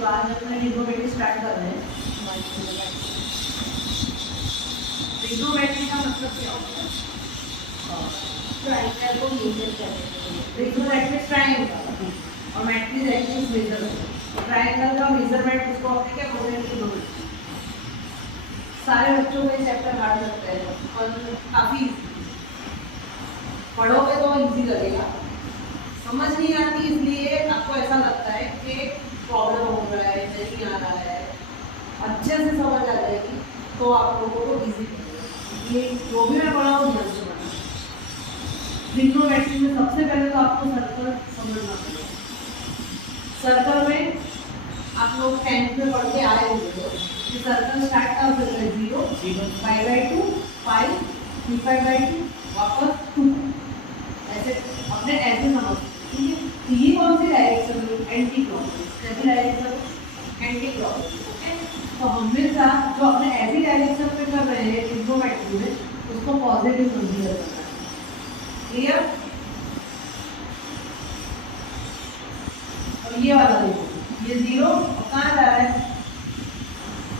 तो आज अपने ट्रिग्नोमेट्री स्टार्ट कर रहे हैं। ट्रिग्नोमेट्री का मतलब क्या होता है? ट्राइंगल को मेजर करने ट्रिग्नोमेट्री ट्राइंगल और मैट्रिक्स एक्सिस मेजरमेंट। ट्राइंगल का मेजरमेंट उसको अपने क्या बोलते हैं? ट्रिग्नोमेट्री। सारे बच्चों को ये चैप्टर हार्ड लगता है और काफ़ी पढ़ोगे तो इजी लगेगा, समझ नहीं आती इसलिए आपको ऐसा लगता है कि प्रॉब्लम हो रहा है, नहीं आ रहा है। अच्छे से समझ आ जाएगी तो आप लोगों को इजी लगेगा। ये जो भी मैं पढ़ा हूँ ध्यान से पढ़ना। ट्रिग्नोमेट्री में सबसे पहले तो आपको सर्कल समझना पड़ेगा। सर्कल में आप लोग 10th में पढ़ के आए होंगे कि सर्कल स्टार्ट का होता है 0, π/2, पाई, 3π/2, वापस 2। ऐसे अपने ऐसे समझ, ठीक है। तो ये कौन सी डायरेक्शन है? Anti clockwise. कैसी डायरेक्शन? Anti clockwise. ओके, तो हमेशा जो अपने ऐसी डायरेक्शन में कर रहे हैं ट्रिग्नोमेट्री में, उसको पॉजिटिव कंसीडर करना है। क्लियर? और ये वाला देखो, ये 0 और कहाँ जा रहा है?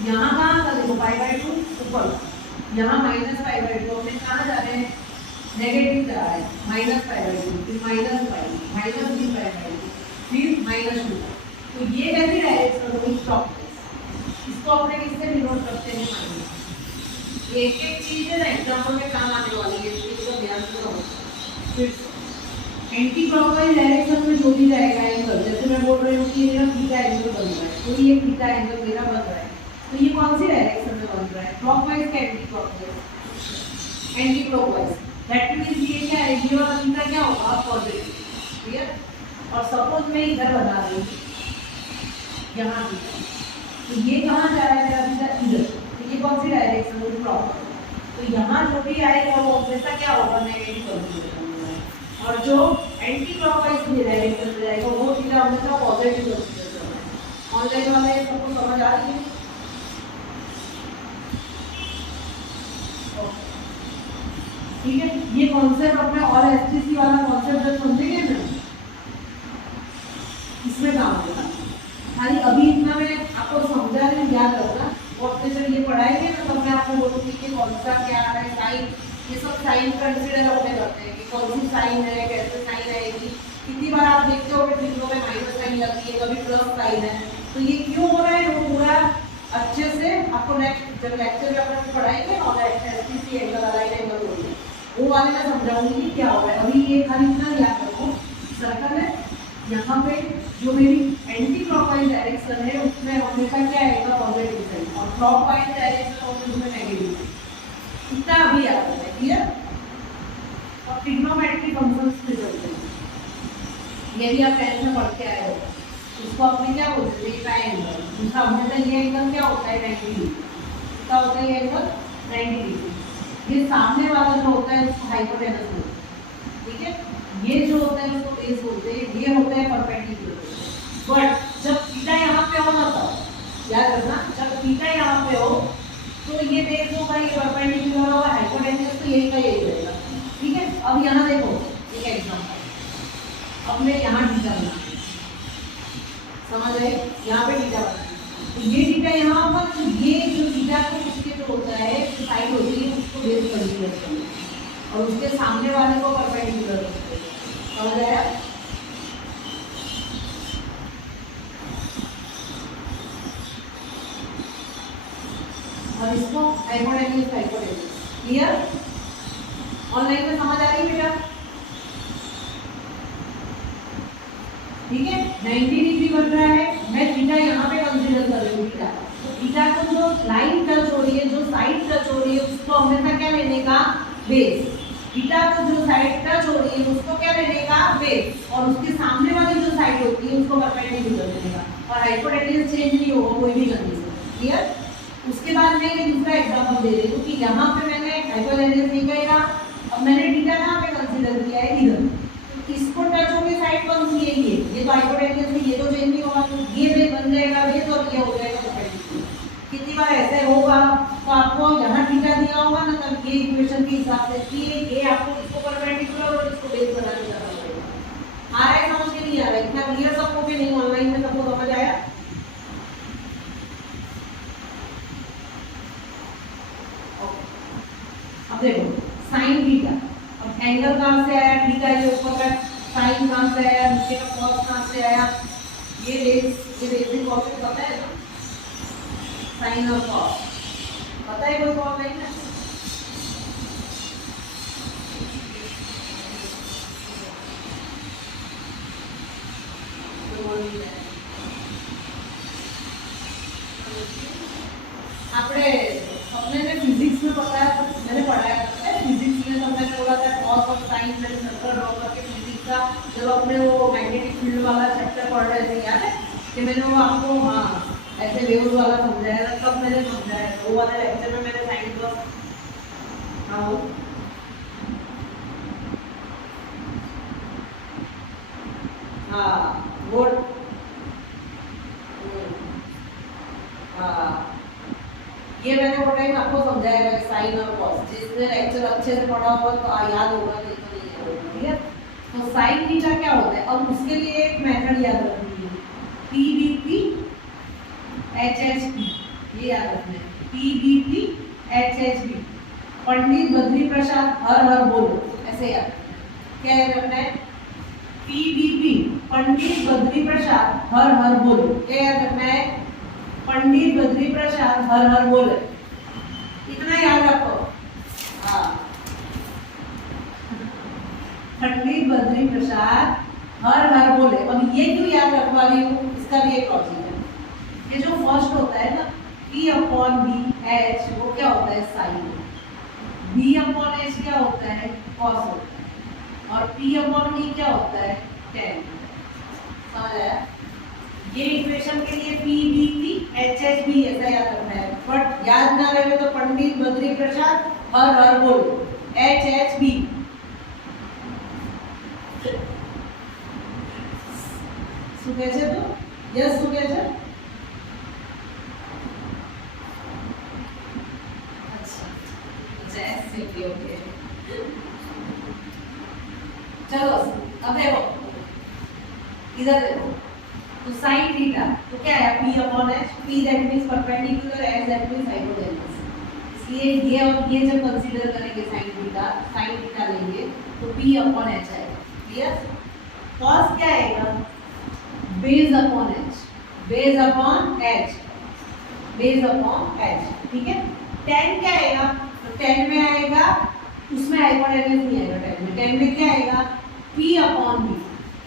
यहाँ कहाँ था? देखो π/2 ऊपर, यहाँ -π/2। अपने कहाँ जा रहे हैं? नेगेटिव जा रहा है, -π/2, फिर -π, -3π/2, फिर -2। तो ये कैसी डायरेक्शन होगी? क्लॉकवाइज। इसको अपने किससे डिनोट करते हैं? माइनस। एक एक चीज है ना एग्जाम्पल में काम आने वाली है, इसको ध्यान से समझो। फिर एंटी क्लॉकवाइज डायरेक्शन में जो भी जाएगा एंगल, जैसे मैं बोल रही हूँ कि मेरा थीटा एंगल बन रहा है, तो ये थीटा एंगल मेरा बन रहा है, तो ये कौन सी डायरेक्शन में बन रहा है? क्लॉकवाइज या anti clockwise? Anti clockwise. That means ये क्या है? ये वाला थीटा क्या होगा? पॉजिटिव। क्लियर? और सपोज मैं इधर बना रही हूँ, यहाँ थीटा, तो ये कहाँ जा रहा है मेरा थीटा? इधर। तो ये कौन सी डायरेक्शन होगी? क्लॉकवाइज। तो यहाँ जो भी आएगा वो हमेशा क्या होगा? नेगेटिव कंसीडर करना है। और जो एंटी क्लॉकवाइज की डायरेक्शन में जाएगा वो थीटा हमेशा पॉजिटिव कंसीडर करना है। ऑनलाइन वाले सबको समझ आ रही है? ठीक है, ये कॉन्सेप्ट अपने और एसटीसी वाला कॉन्सेप्ट जब समझेंगे ना, इसमें काम होगा। खाली अभी इतना मैं आपको समझा रही हूँ, याद रखना। और अपने जब ये पढ़ाएंगे ना तब मैं आपको बोलूँगी कि कौन सा क्या है, साइन, ये सब साइन कंसिडर अपने करते हैं कि कौन सी साइन है, कैसे साइन आएगी। कितनी बार आप देखते हो कि ट्रिग्नो में माइनस साइन लगती है, कभी प्लस साइन है, तो ये क्यों हो रहा है वो पूरा अच्छे से आपको नेक्स्ट जब लेक्चर में अपन पढ़ाएंगे और एसटीसी एंगल, अलाइन एंगल होगी, वो वाले मैं समझाऊंगी कि क्या होगा। अभी ये खाली इतना याद रखो, सर्कल है, यहाँ पे जो मेरी एंटी क्लॉकवाइज डायरेक्शन है उसमें हमेशा क्या आएगा? पॉजिटिव साइन, और क्लॉकवाइज डायरेक्शन होगी उसमें नेगेटिव साइन। इतना अभी याद है। क्लियर? और ट्रिग्नोमेट्री फंक्शंस पे चलते हैं, ये भी आप 10th में पढ़ के आए हो। इसको अपने क्या बोलते हैं? ट्रायंगल। दूसरा हमेशा ये एंगल क्या होता है? 90 डिग्री। क्या होता है ये एंगल? 90 डिग्री। ये सामने वाला जो होता है उसको हाइपोटेनस बोलते हैं, ठीक है। ये जो होता है उसको बेस बोलते हैं, ये होता है परपेंडिकुलर। बट जब थीटा यहाँ पे हो ना, तब याद रखना, जब थीटा यहाँ पे हो तो ये बेस होगा, ये परपेंडिकुलर होगा, हाइपोटेनस तो यही का यही रहेगा, ठीक है। अब यहाँ देखो एक एग्जांपल, अब मैं यहाँ थीटा बना, समझ आए? यहाँ पे थीटा बना, तो ये थीटा यहाँ पर, तो ये जो थीटा को उसके जो होता है साइड होती है उसको बेस कंसीडर करना है और उसके सामने वाले को परपेंडिकुलर करते हैं। समझ आया? और इसको हाइपोटेनस हाइपोटेनस। क्लियर? ऑनलाइन में समझ आ रही है बेटा? ठीक है, 90 डिग्री बन रहा है, मैं थीटा यहाँ पे कंसीडर कर रही हूँ थीटा। तो थीटा को जो लाइन टच हो रही है, जो साइड टच हो रही है, उसको हमेशा क्या लेने का? बेस। थीटा को जो साइड टच हो रही है उसको क्या लेने का? बेस। और उसके सामने वाली जो साइड होती है उसको परपेंडिकुलर लेने का। और हाइपोटेनस चेंज नहीं होगा कोई भी कंडीशन। क्लियर? उसके बाद मैं एक दूसरा एग्जांपल दे रही हूँ कि यहाँ पे मैंने हाइपोटेनस नहीं कहेगा, अब मैंने थीटा कहाँ पे कंसीडर किया है? इधर। इसको टच होके साइड कौन सी है? ये तो हाइपोटेनस है, ये तो चेंज नहीं होगा, ये बेस बन जाएगा बेस और ये हो जाएगा परपेंडिकुलर। कितनी बार ऐसे होगा तो आपको यहाँ थीटा दिया होगा ना, तब ये इक्वेशन के हिसाब से ये आपको इसको परपेंडिकुलर और इसको बेस बनाने का पड़ेगा। आ रहा है समझ के? नहीं आ रहा है? इतना क्लियर सबको कि नहीं? ऑनलाइन में सबको समझ आया? कहाँ से आया, थीटा ये ऊपर का साइन कहाँ से आया, नीचे का कॉस कहाँ से आया, ये बेसिक कॉन्सेप्ट पता है ना, साइन और कॉस पता है कोई कॉल नहीं है? आपने अपने ने फिजिक्स में पढ़ा है, मैंने पढ़ाया था फिजिक्स में, तो मैंने बोला था कॉस और साइन मैंने सर्कल ड्रॉ करके फिजिक्स का जब अपने वो मैग्नेटिक फील्ड वाला चैप्टर पढ़ रहे थे, याद है कि मैंने वो आपको हाँ ऐसे वेव्स वाला समझाया था, तब मैंने समझाया था वो वाले लेक्चर में मैंने साइन कॉस हाँ वो हाँ ये मैंने वो टाइम आपको समझाया है साइन और कॉस, जिसने लेक्चर अच्छे से पढ़ा होगा तो याद होगा, नहीं तो नहीं होगा, ठीक है। तो साइन थीटा क्या होता है, अब उसके लिए एक मेथड याद रखनी है, PVP HHP, ये याद रखना है, PVP HHP, पंडित बद्री प्रसाद हर हर बोलो, ऐसे याद रखना है। क्या याद रखना है, PVP पंडित बद्री प्रसाद हर हर बोलो, क्या याद रखना है, पंडित बद्री प्रसाद हर हर बोले, इतना याद रखो। हाँ पंडित बद्री प्रसाद हर हर बोले। अब ये क्यों याद रखवा रही हूँ, इसका भी एक लॉजिक है। ये जो फर्स्ट होता है ना P/B H, वो क्या होता है साइन, B/H क्या होता है कॉस होता है, और P/D क्या होता है tan। समझ आया? ये इक्वेशन के लिए PVP HHB ऐसा याद रखना है, बट याद ना रहे तो पंडित बद्री प्रसाद हर हर बोल HHB। શું કહે છે તું? યસ શું કહે છે? अच्छा जैसे भी ओके। चलो अब देखो इधर देखो, तो साइन थीटा तो क्या है P/H, P that means perpendicular, H that means hypotenuse, इसलिए ये और ये जब कंसीडर करेंगे साइन थीटा लेंगे तो P/H आएगा, क्लियर। कॉस क्या आएगा, base upon H, base upon H, ठीक है। tan क्या आएगा, तो tan में आएगा, उसमें हाइपोटेन्यूज नहीं आएगा, tan में क्या आएगा P/B,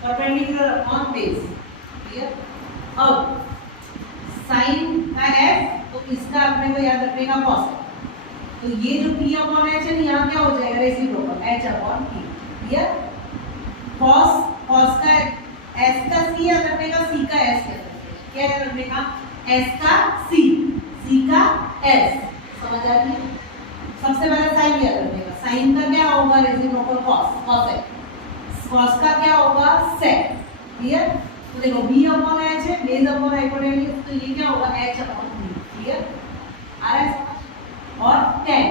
perpendicular upon base, clear. अब साइन का f, तो इसका अपने को याद रखने का cos, तो ये जो P/H है यहाँ क्या हो जाएगा रेसिप्रोकल H/P, क्लियर। cos का s का c याद रखने का, c का s याद रखने का, क्या याद रखने का, s का c का s, समझ आ रही है। सबसे पहले साइन याद रखने का, साइन का क्या होगा रेसिप्रोकल cos का क्या होगा sec, क्लियर। तो देखो B/H है, बेस अपॉन हाइपोटेन्यूज, तो ये क्या होगा H/B, क्लियर आ रहा है समझ। और tan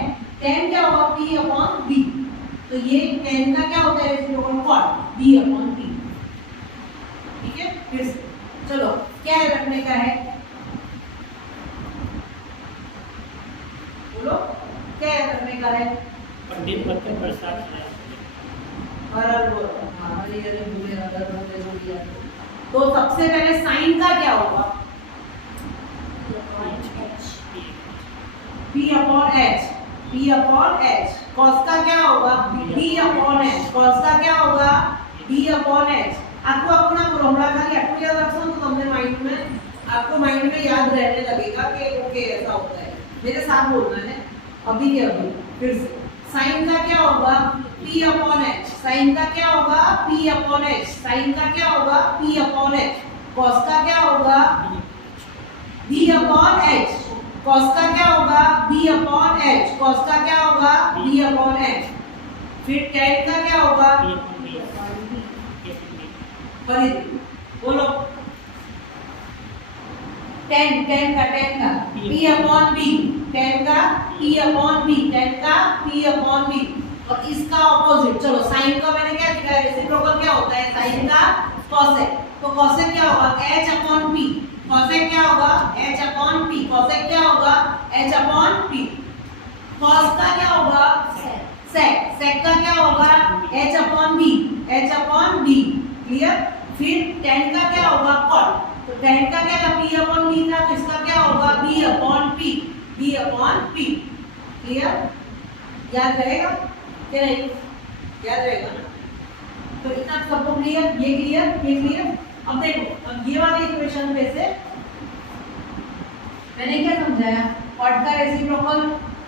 क्या होगा P/B, तो ये tan का क्या होता है रेसिप्रोकल cot B/P, ठीक है। फिर चलो क्या रखने का है, बोलो क्या रखने का है, पंडित बद्री प्रसाद हर बोलो हाँ ये भूले अगर बोले जो दिया। तो सबसे पहले साइन का क्या होगा P/H, cos का क्या होगा B/H, cos का क्या होगा B/H। आपको अपना फॉर्मूला खाली आपको याद रखो तो तुमने माइंड में याद रहने लगेगा कि ओके ऐसा होता है, मेरे साथ बोलना है अभी के अभी। फिर से साइन का क्या होगा P/H, साइन का क्या होगा P/H, साइन का क्या होगा P/H, cos का क्या होगा B/H, cos का क्या होगा B/H, cos का क्या होगा B/H। फिर tan का क्या होगा, बोलो tan का P/B, और इसका ऑपोजिट। चलो साइन का मैंने क्या दिखाया, रेसिप्रोकल क्या होता है साइन का cosec, तो cosec क्या होगा H/P, cosec क्या होगा H/P, cosec क्या होगा H/P। cos का क्या होगा सेक, सेक का क्या होगा h upon b, h upon b, clear. फिर tan का क्या होगा cot, तो tan का क्या था p अपॉन b था, तो इसका क्या होगा b upon p, b upon p, clear. याद रहेगा क्या नहीं, याद रहेगा ना। तो इतना सबको क्लियर, ये क्लियर, ये क्लियर। अब देखो, अब ये वाले इक्वेशन पे से मैंने क्या समझाया, कॉट का रेसिप्रोकल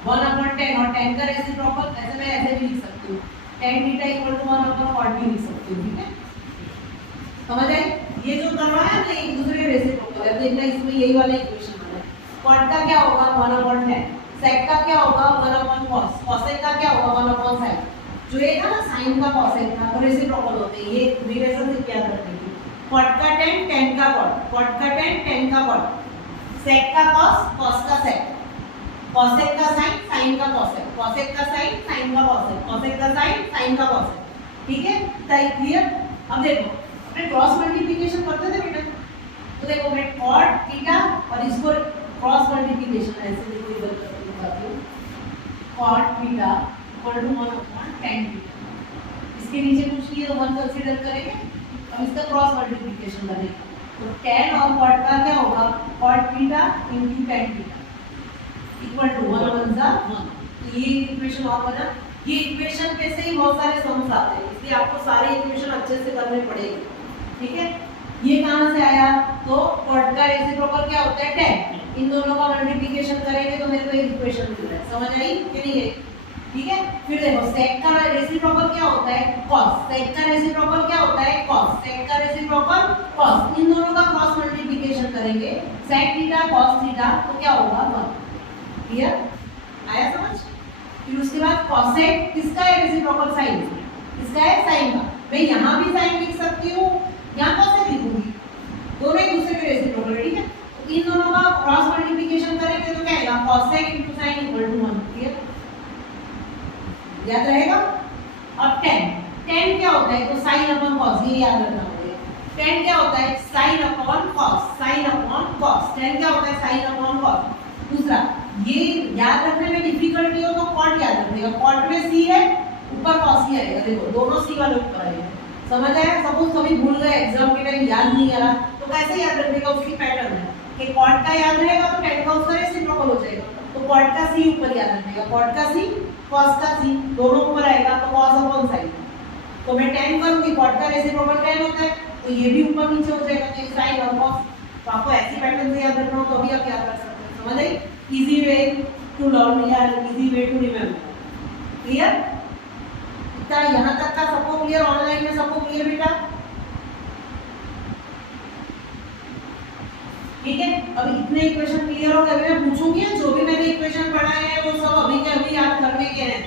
1/10 और tan का रेसिप्रोकल ऐसे मैं ऐसे भी लिख सकती हूँ, tan theta equal to 1/cot भी लिख सकती हूँ, ठीक है। समझ आई? ये जो करवाया ना एक दूसरे रेसिप्रोकल है, देखना इसमें यही वाला इक्वेशन बना है। कॉट का क्या होगा 1/10, सेक का क्या होगा 1/cos, cosec का क्या होगा 1/sin। जो ये था ना sin का cosec था, तो रेसिप्रोकल होते हैं, ये रिलेशनशिप याद रखने की। कॉट का tan, tan का cot, cot का tan, tan का cot, sec का cos, cos का sec, cosec का sin, sin का cosec, cosec का sin, sin का cosec, cosec का sin, sin का cosec, ठीक है। ताई क्लियर। अब देखो अपने क्रॉस मल्टीप्लिकेशन करते थे बेटा, तो देखो मैं cot थीटा और इसको क्रॉस मल्टीप्लिकेशन ऐसे देखो इधर करके दिखाती हूँ, cot theta equal to 1/tan theta, इसके नीचे कुछ नहीं है तो 1 कंसीडर करेंगे। अब इसका क्रॉस मल्टीप्लिकेशन करेंगे तो tan और cot का क्या होगा cot theta into tan theta equal to 1 × 1। तो ये इक्वेशन और बना। ये इक्वेशन पे से ही बहुत सारे सम्स आते हैं, इसलिए आपको सारे इक्वेशन अच्छे से करने पड़ेंगे, ठीक है। ये कहां से आया, तो cot का रेसिप्रोकल क्या होता है tan, इन दोनों का मल्टीप्लिकेशन करेंगे तो मेरे को एक इक्वेशन मिल रहा है, समझ आई कि नहीं है, ठीक है। फिर देखो sec का रेसिप्रोकल क्या होता है cos, sec का रेसिप्रोकल क्या होता है cos, sec का रेसिप्रोकल cos, इन दोनों का क्रॉस मल्टीप्लिकेशन करेंगे sec थीटा cos थीटा तो क्या होगा 1, क्लियर आया समझ। फिर उसके बाद cosec किसका है रेसिप्रोकल sin, इसका है sin का, मैं यहां भी sin लिख सकती हूं, यहां cosec लिखूंगी, दोनों एक दूसरे के रेसिप्रोकल है, ठीक है। तो इन दोनों का क्रॉस मल्टीप्लिकेशन करेंगे तो क्या आएगा cosec * sin = 1, क्लियर याद रहेगा। अब tan, tan क्या होता है तो sin अपॉन cos, ये याद रखना होगा। tan क्या होता है sin upon cos, sin upon cos, tan क्या होता है sin अपॉन cos। दूसरा ये याद रखने में डिफिकल्टी हो तो cot याद रखिएगा, cot में c है ऊपर cos ही आएगा, देखो दोनों c वाले ऊपर आएंगे, समझ आया। सपोज कभी भूल गए एग्जाम के टाइम याद नहीं आ रहा तो कैसे याद रखिएगा, उसकी पैटर्न है कि cot का याद रहेगा तो tan का उसका रेसिप्रोकल हो जाएगा, तो cot का c ऊपर याद रखिएगा, cot का c cos का c दोनों ऊपर आएगा तो cos अपॉन sin। तो मैं tan करूंगी cot का रेसिप्रोकल tan होता है तो ये भी ऊपर नीचे हो जाएगा, तो sin और cos। तो आपको ऐसी पैटर्न से याद रखना हो तो अभी आप याद रख सकते हैं, समझ आई। इजी वे टू लर्न या easy way to remember, clear. इतना यहाँ तक का सबको क्लियर, ऑनलाइन में सबको क्लियर बेटा, ठीक है। अब इतने इक्वेशन क्लियर हो गए, मैं पूछूंगी जो भी मैंने इक्वेशन पढ़ाए हैं वो सब अभी के अभी याद करने के हैं,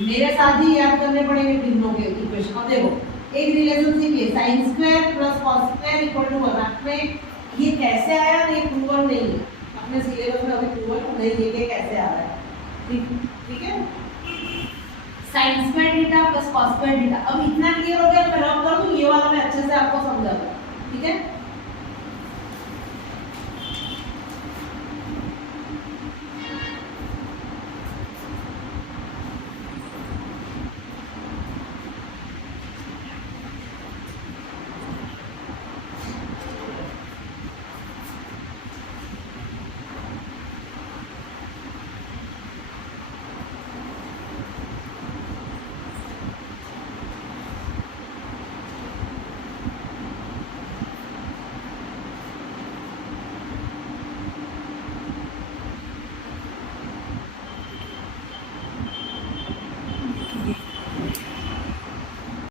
मेरे साथ ही याद करने पड़ेंगे तीनों के इक्वेशन। अब देखो एक रिलेशनशिप है sin² + cos² = 1, आपने ये कैसे आया नहीं प्रूवन नहीं है, अपने सिलेबस में अभी प्रूवन नहीं है कि कैसे आ रहा है, ठीक है। sin² थीटा + cos² थीटा, अब इतना क्लियर हो गया, मैं रब कर दूं ये वाला मैं अच्छे से आपको समझा दूं, ठीक है।